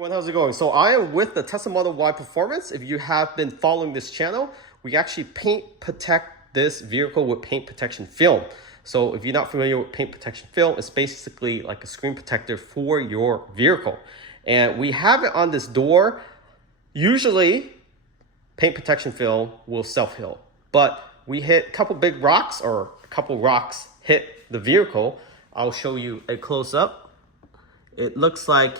Everyone, how's it going? So I am with the Tesla Model Y Performance. If you have been following this channel, we actually paint protect this vehicle with paint protection film. So if you're not familiar with paint protection film, it's basically like a screen protector for your vehicle. And we have it on this door. Usually paint protection film will self-heal, but we hit a couple big rocks, or a couple rocks hit the vehicle. I'll show you a close-up. It looks like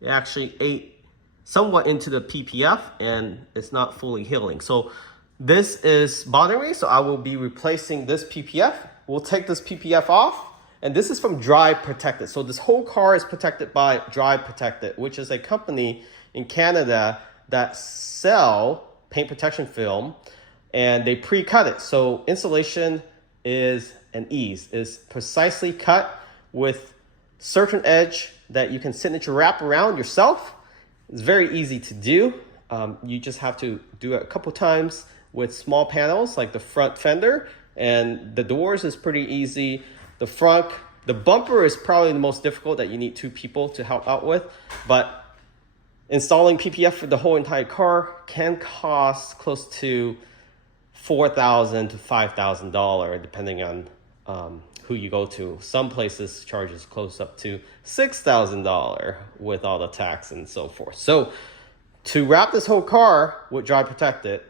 it actually ate somewhat into the PPF and it's not fully healing. So this is bothering me, so I will be replacing this PPF. We'll take this PPF off, and this is from Drive Protected. So this whole car is protected by Drive Protected, which is a company in Canada that sell paint protection film, and they pre-cut it. So installation is an ease. It's precisely cut with certain edge that you can signature wrap around yourself. It's very easy to do. You just have to do it a couple times with small panels like the front fender, and the doors is pretty easy. The front, the bumper is probably the most difficult, that you need two people to help out with, but installing PPF for the whole entire car can cost close to $4,000 to $5,000 depending on who you go to. Some places charges close up to $6,000 with all the tax and so forth. So to wrap this whole car with Drive Protected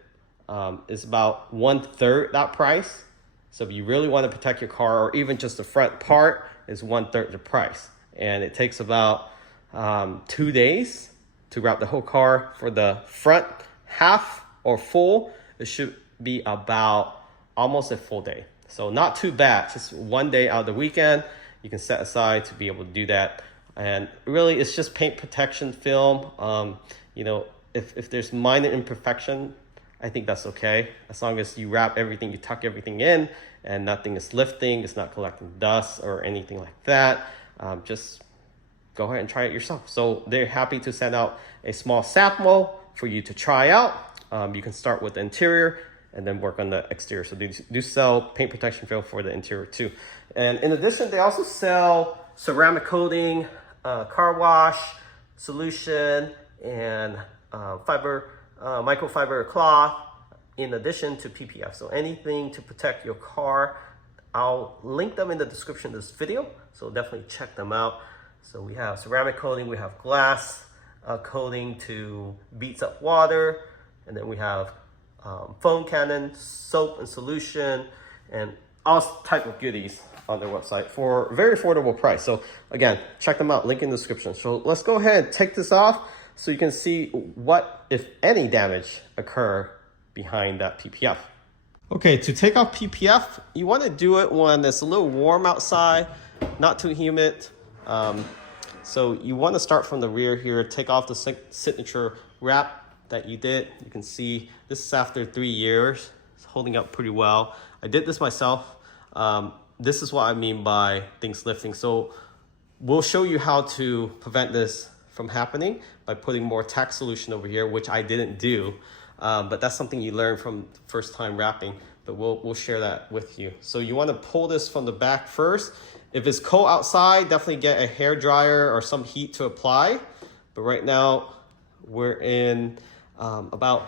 is about 1/3 that price. So if you really want to protect your car, or even just the front part, is 1/3 the price. And it takes about 2 days to wrap the whole car. For the front half or full, it should be about almost a full day. So not too bad, just 1 day out of the weekend you can set aside to be able to do that. And really it's just paint protection film. You know, if there's minor imperfection, I think that's okay. As long as you wrap everything, you tuck everything in, and nothing is lifting, it's not collecting dust or anything like that. Just go ahead and try it yourself. So they're happy to send out a small sample for you to try out. You can start with the interior and then work on the exterior. So they do sell paint protection film for the interior too. And in addition, they also sell ceramic coating, car wash solution, and microfiber cloth, in addition to PPF. So anything to protect your car, I'll link them in the description of this video, so definitely check them out. So we have ceramic coating, we have glass coating to beats up water, and then we have foam cannon, soap and solution, and all type of goodies on their website for a very affordable price. So again, check them out, link in the description. So let's go ahead and take this off so you can see what, if any, damage occur behind that PPF. Okay, to take off PPF, you want to do it when it's a little warm outside, not too humid. So you want to start from the rear here, take off the signature wrap that you did. You can see this is after 3 years. It's holding up pretty well. I did this myself. This is what I mean by things lifting. So we'll show you how to prevent this from happening by putting more tack solution over here, which I didn't do. But that's something you learn from first time wrapping, but we'll share that with you. So you want to pull this from the back first. If it's cold outside, definitely get a hair dryer or some heat to apply. But right now we're in about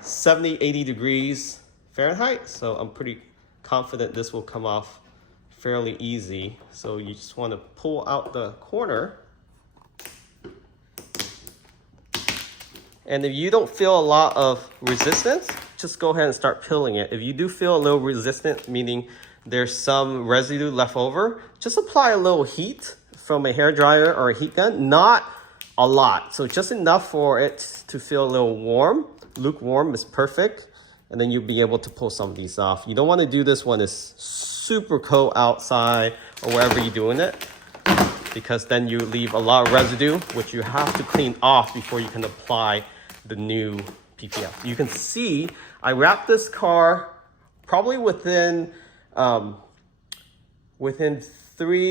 70, 80 degrees Fahrenheit. So I'm pretty confident this will come off fairly easy. So you just want to pull out the corner. And if you don't feel a lot of resistance, just go ahead and start peeling it. If you do feel a little resistant, meaning there's some residue left over, just apply a little heat from a hairdryer or a heat gun, not a lot. So just enough for it to feel a little warm. Lukewarm is perfect. And then you'll be able to pull some of these off. You don't want to do this when it's super cold outside or wherever you're doing it, because then you leave a lot of residue, which you have to clean off before you can apply the new PPF. You can see I wrapped this car probably within 3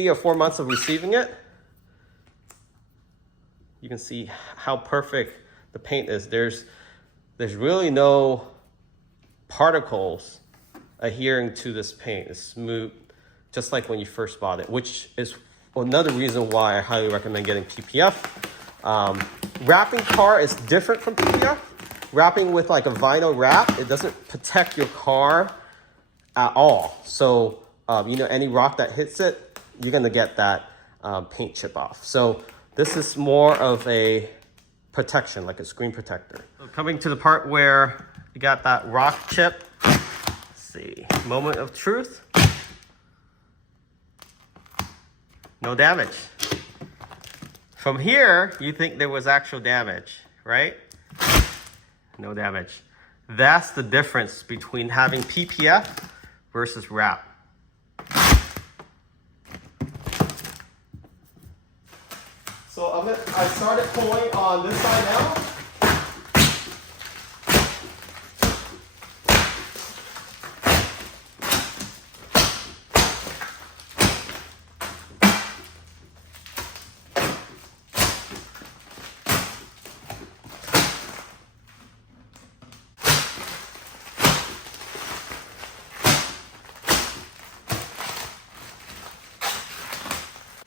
or 4 months of receiving it. You can see how perfect the paint is. There's really no particles adhering to this paint. It's smooth, just like when you first bought it, which is another reason why I highly recommend getting PPF. Wrapping car is different from PPF. Wrapping with like a vinyl wrap, it doesn't protect your car at all. So, you know, any rock that hits it, you're gonna get that paint chip off. So this is more of a protection, like a screen protector. So coming to the part where you got that rock chip. Let's see, moment of truth. No damage. From here, you think there was actual damage, right? No damage. That's the difference between having PPF versus wrap. So I started pulling on this side now.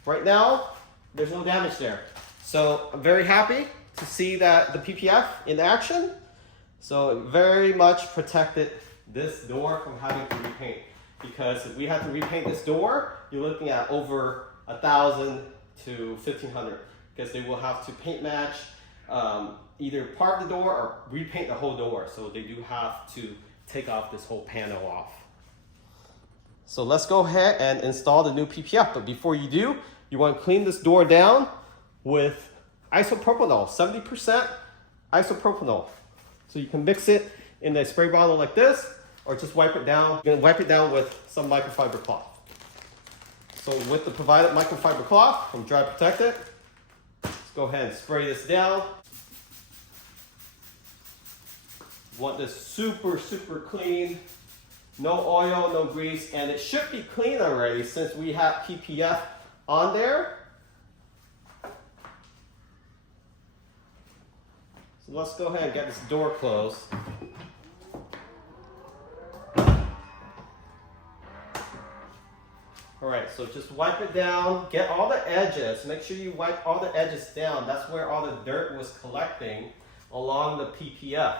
Right now, there's no damage there. So I'm very happy to see that the PPF in action. So it very much protected this door from having to repaint. Because if we had to repaint this door, you're looking at over 1,000 to 1,500. Because they will have to paint match either part of the door or repaint the whole door. So they do have to take off this whole panel off. So let's go ahead and install the new PPF. But before you do, you want to clean this door down with isopropanol, 70% isopropanol. So you can mix it in a spray bottle like this, or just wipe it down. You're gonna wipe it down with some microfiber cloth. So with the provided microfiber cloth from Dry Protected, let's go ahead and spray this down. You want this super, super clean. No oil, no grease, and it should be clean already since we have PPF on there. So let's go ahead and get this door closed. All right, so just wipe it down, get all the edges. Make sure you wipe all the edges down. That's where all the dirt was collecting along the PPF.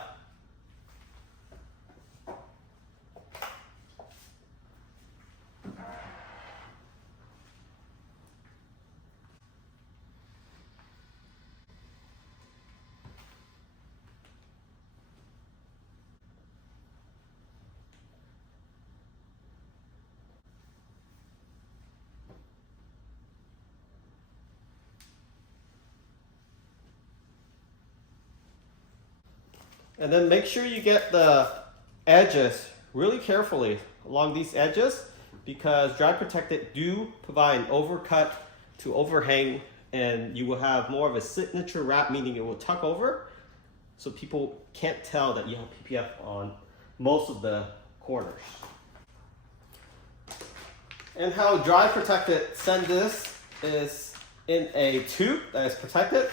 And then make sure you get the edges really carefully along these edges, because Dry Protected do provide an overcut to overhang, and you will have more of a signature wrap, meaning it will tuck over so people can't tell that you have PPF on most of the corners. And how Dry Protected send this is in a tube that is protected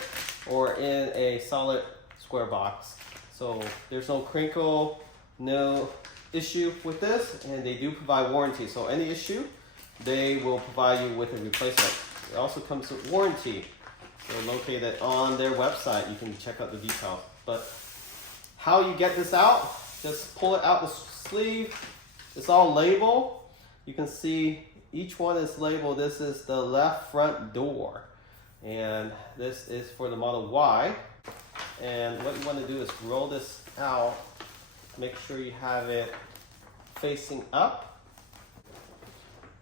or in a solid square box. So there's no crinkle, no issue with this, and they do provide warranty. So any issue, they will provide you with a replacement. It also comes with warranty. So located on their website, you can check out the details. But how you get this out, just pull it out the sleeve. It's all labeled. You can see each one is labeled. This is the left front door, and this is for the Model Y. And what you want to do is roll this out. Make sure you have it facing up.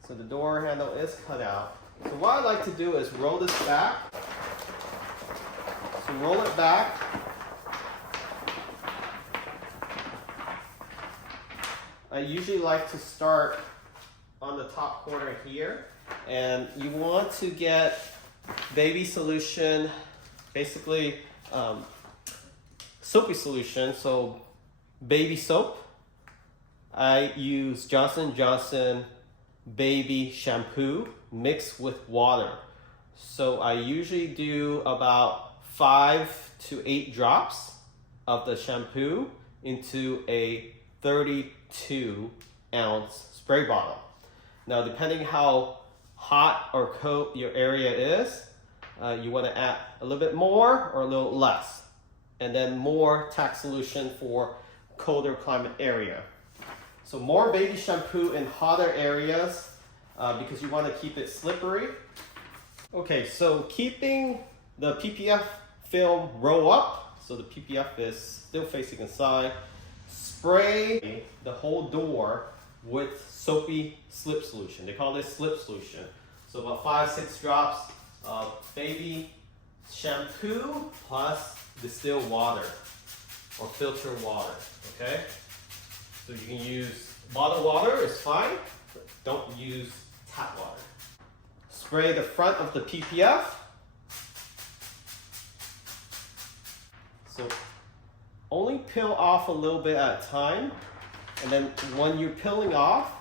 So the door handle is cut out. So what I like to do is roll this back. So roll it back. I usually like to start on the top corner here. And you want to get baby solution, basically soapy solution, so baby soap. I use Johnson & Johnson baby shampoo mixed with water. So I usually do about 5 to 8 drops of the shampoo into a 32-ounce spray bottle. Now, depending how hot or cold your area is, you want to add a little bit more or a little less. And then more tack solution for colder climate area. So more baby shampoo in hotter areas because you want to keep it slippery. Okay, so keeping the PPF film roll up, so the PPF is still facing inside. Spray the whole door with soapy slip solution. They call this slip solution. So about 5-6 drops of baby shampoo plus distilled water or filtered water, okay? So you can use bottled water, it's fine, but don't use tap water. Spray the front of the PPF. So only peel off a little bit at a time, and then when you're peeling off,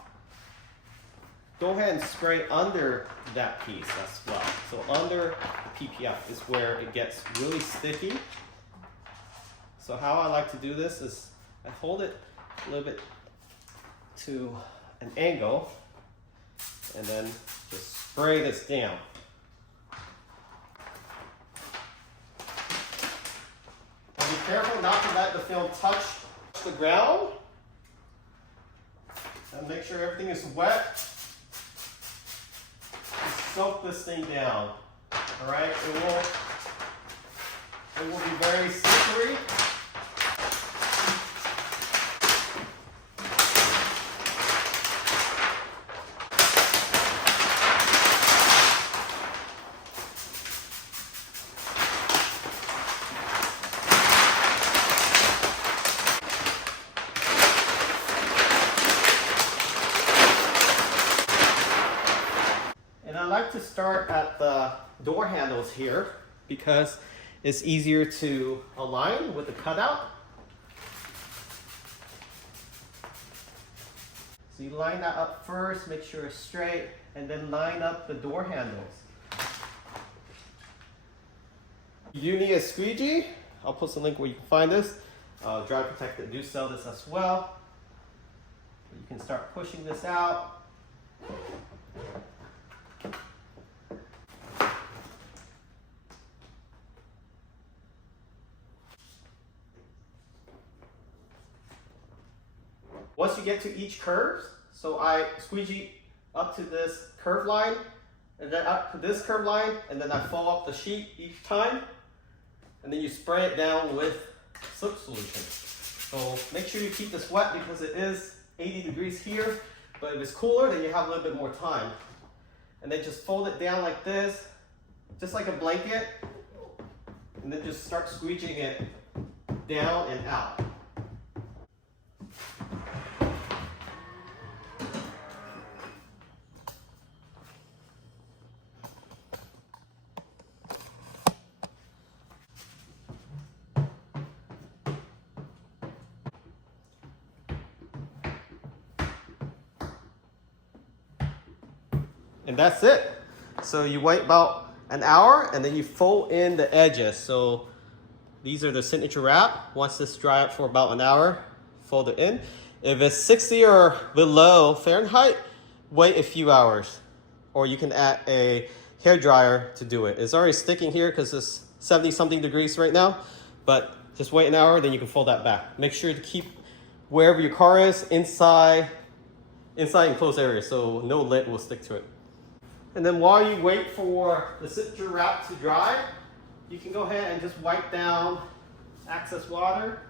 go ahead and spray under that piece as well. So under the PPF is where it gets really sticky. So how I like to do this is I hold it a little bit to an angle and then just spray this down. Be careful not to let the film touch the ground. And make sure everything is wet. Just soak this thing down. Alright, it will be very slippery. I like to start at the door handles here because it's easier to align with the cutout. So you line that up first, make sure it's straight, and then line up the door handles. You need a squeegee. I'll post a link where you can find this. Dry Protected do sell this as well. You can start pushing this out. Once you get to each curve, so I squeegee up to this curve line, and then up to this curve line, and then I fold up the sheet each time, and then you spray it down with slip solution. So make sure you keep this wet because it is 80 degrees here, but if it's cooler, then you have a little bit more time. And then just fold it down like this, just like a blanket, and then just start squeegeeing it down and out. And that's it. So you wait about an hour and then you fold in the edges. So these are the signature wrap. Once this dry up for about an hour, fold it in. If it's 60 or below Fahrenheit, wait a few hours. Or you can add a hair dryer to do it. It's already sticking here because it's 70 something degrees right now. But just wait an hour, then you can fold that back. Make sure to keep wherever your car is inside enclosed area so no lid will stick to it. And then while you wait for the signature wrap to dry, you can go ahead and just wipe down excess water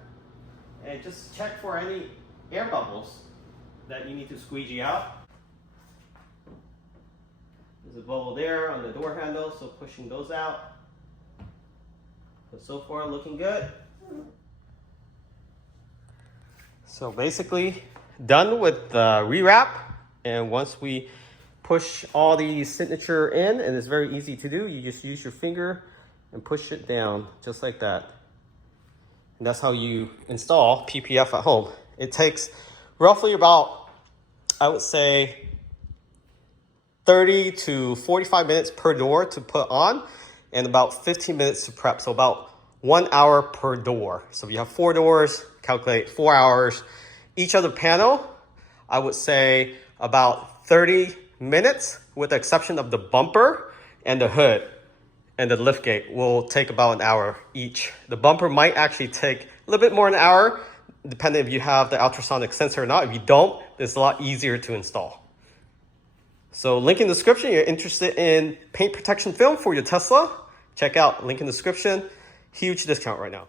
and just check for any air bubbles that you need to squeegee out. There's a bubble there on the door handle, so pushing those out. But so far looking good. So basically done with the rewrap, and once we push all the signature in, and it's very easy to do. You just use your finger and push it down just like that. And that's how you install PPF at home. It takes roughly about, I would say, 30 to 45 minutes per door to put on and about 15 minutes to prep. So about 1 hour per door. So if you have 4 doors, calculate 4 hours. Each other panel, I would say about 30 minutes with the exception of the bumper and the hood. and the liftgate will take about an hour each. The bumper might actually take a little bit more than an hour, depending if you have the ultrasonic sensor or not. If you don't, it's a lot easier to install. So link in the description. You're interested in paint protection film for your Tesla, check out link in the description. Huge discount right now.